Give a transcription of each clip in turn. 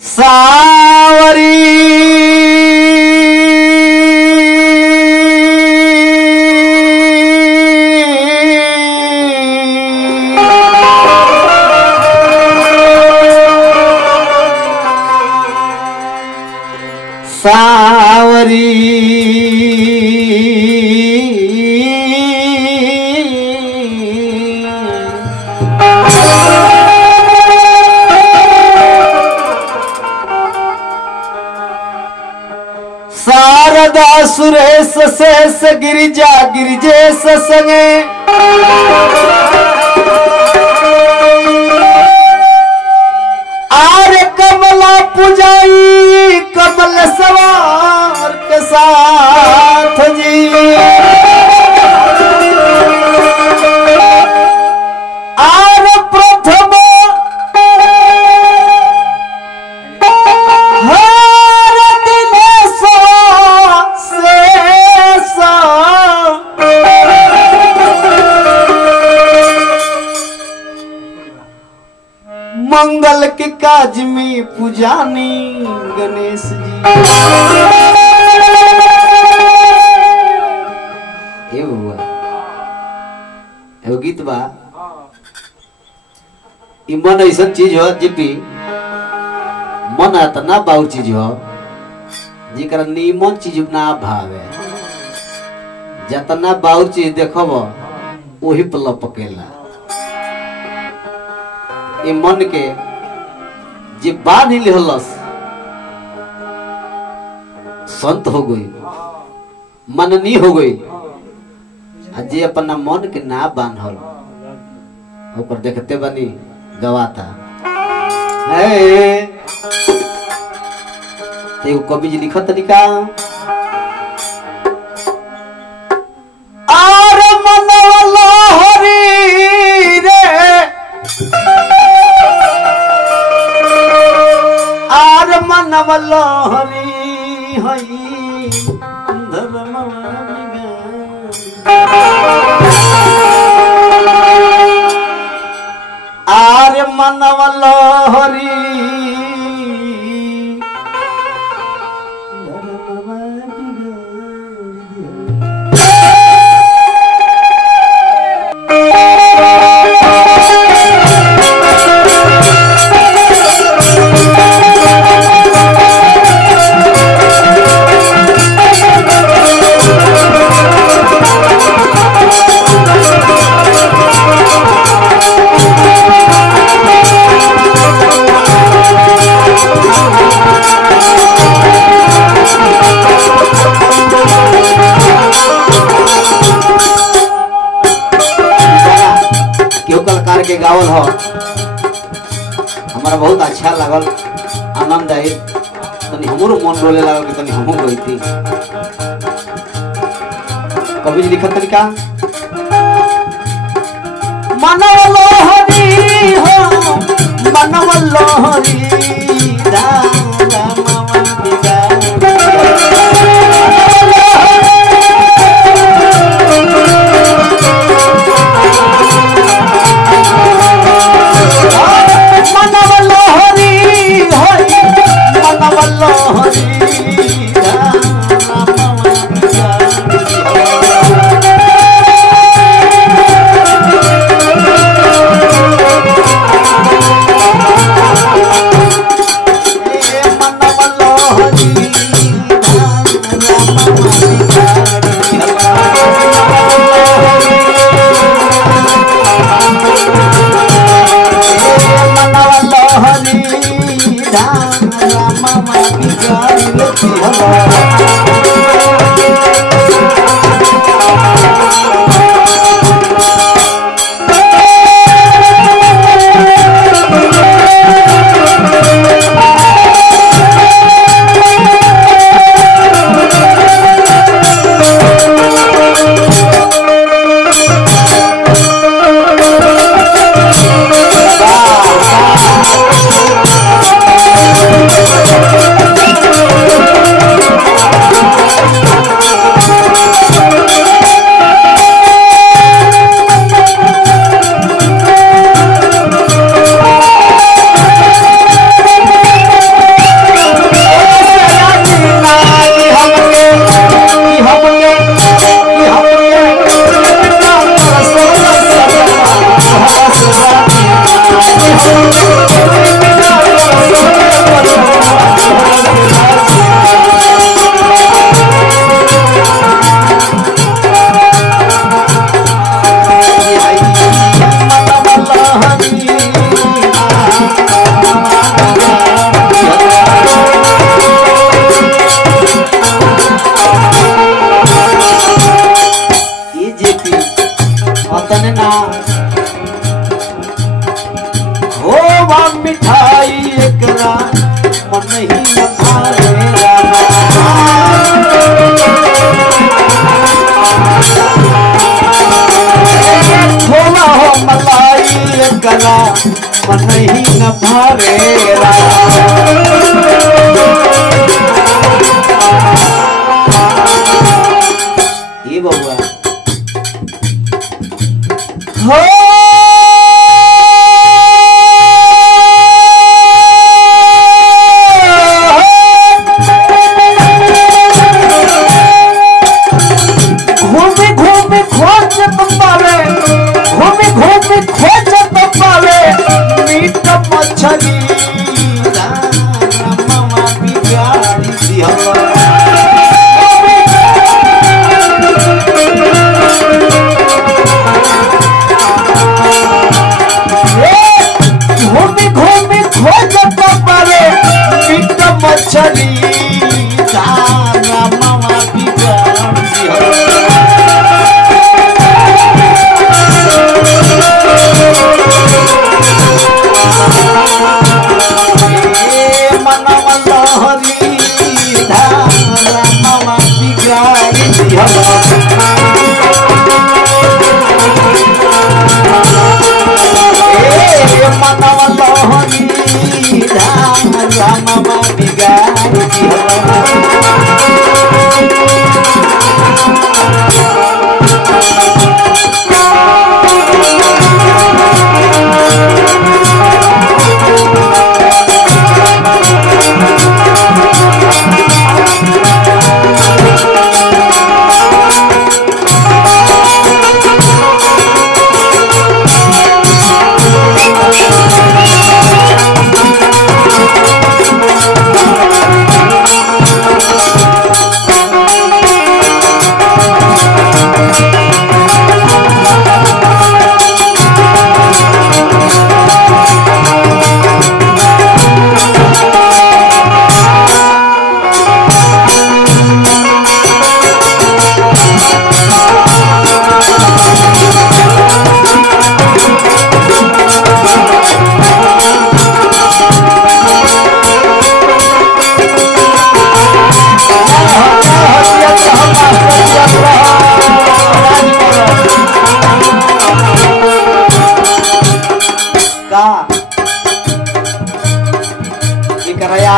सावरी सावरी शारदा सुरेश शेष गिरिजा गिरिजेश संगे आर्य कमला पुजाई कमल सवार के साथ जी आर्य प्रथम हर दिनेश शेष मंगल के काज में पूजानी गणेश जी एगो गीत बा मन ऐसा चीज हो जीपी मन इतना बाउर चीज हो जिकर नीमन चीज ना भावे जतना बाउर चीज देखब वही पर लपकेला ये मन के जे बांध लेहलस संत हो गई मननी हो गई जे अपना मन के ना बांधल ऊपर देखते बनी गवाता है तो कवि जी लिखत तरीका आर मनवला हरी रे आर मनवला हरी हई आर मनवला हरी के गावल हो हमारा बहुत अच्छा लागल आनंद आई तनी हमरो मन रोले लागल कि तनी हमहु गईती कवि जी लिखत तरीका मनवलो हरी हो मनवलो हरी Mama, कला मन ही न भावे ये बउआ हो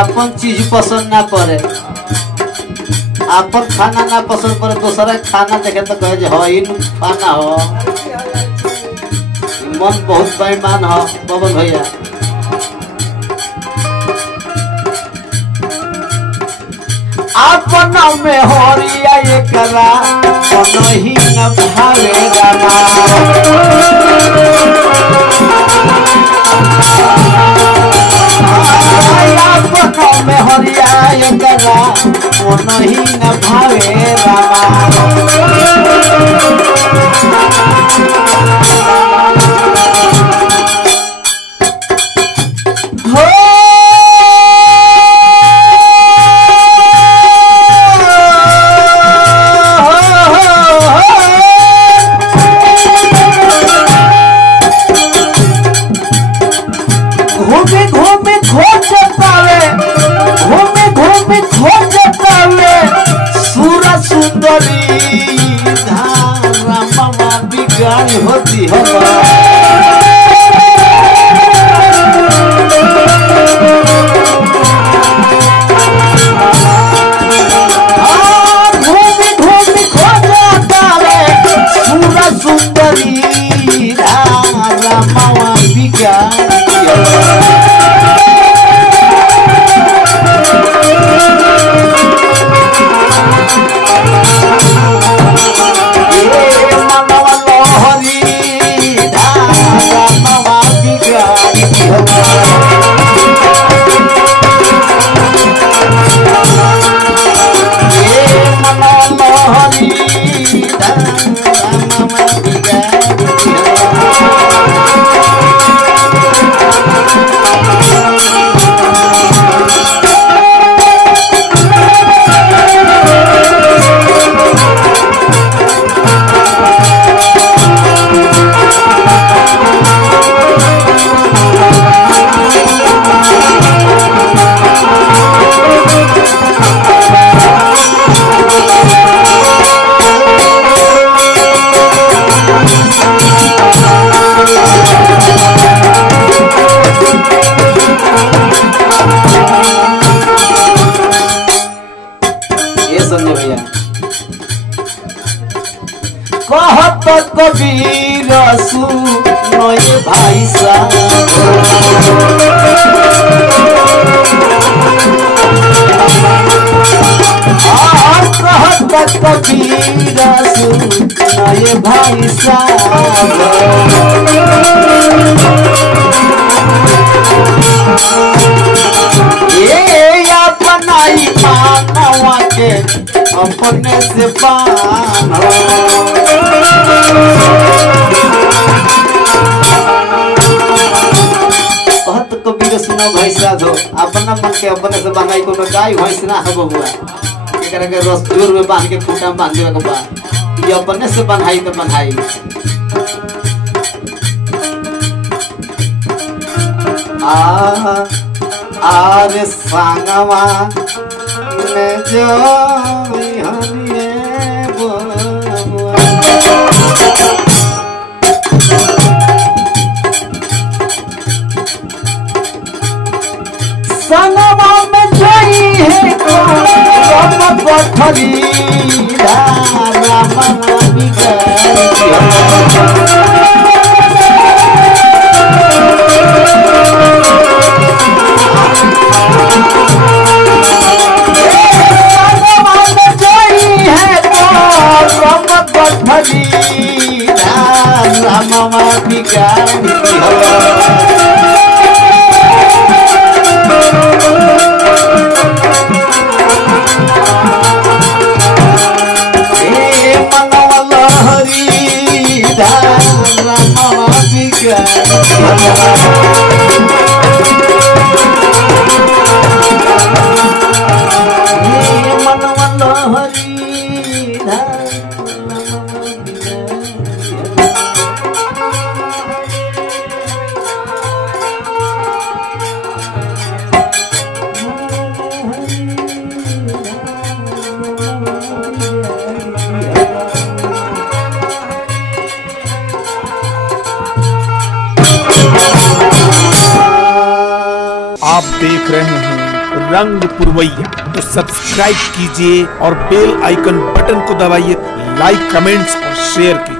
अपन चीज पसंद ना पड़े, अपन खाना ना पसंद पड़े, दूसरा खाना देखे तो कहे हाँ इन खाना हो। मन बहुत बेईमान हो पवन भैया। अपन में होरिया ये करा नहीं न भावे रामा में हरिया करा वो नहीं न भावे रामा कबीर सुनोए भाई साहब कहत कबीर सुनोए भाई साहब ये अपनाई मानवा के अपने से पान कहत कबीर सुनो भाई साहब अपना मन के अपने से बनाई को गाय भैंस ना हो बबुआ एकरा के रस जोर में बांध के खूंटा में बांध देवे के बा ये अपने से बनाई तो बनाई आरे सांगवा ने जो हरिए संगवा में जोई है कौन पथरी राम आप देख रहे हैं रंग पुरवैया, तो सब्सक्राइब कीजिए और बेल आइकन बटन को दबाइए, लाइक कमेंट्स और शेयर कीजिए।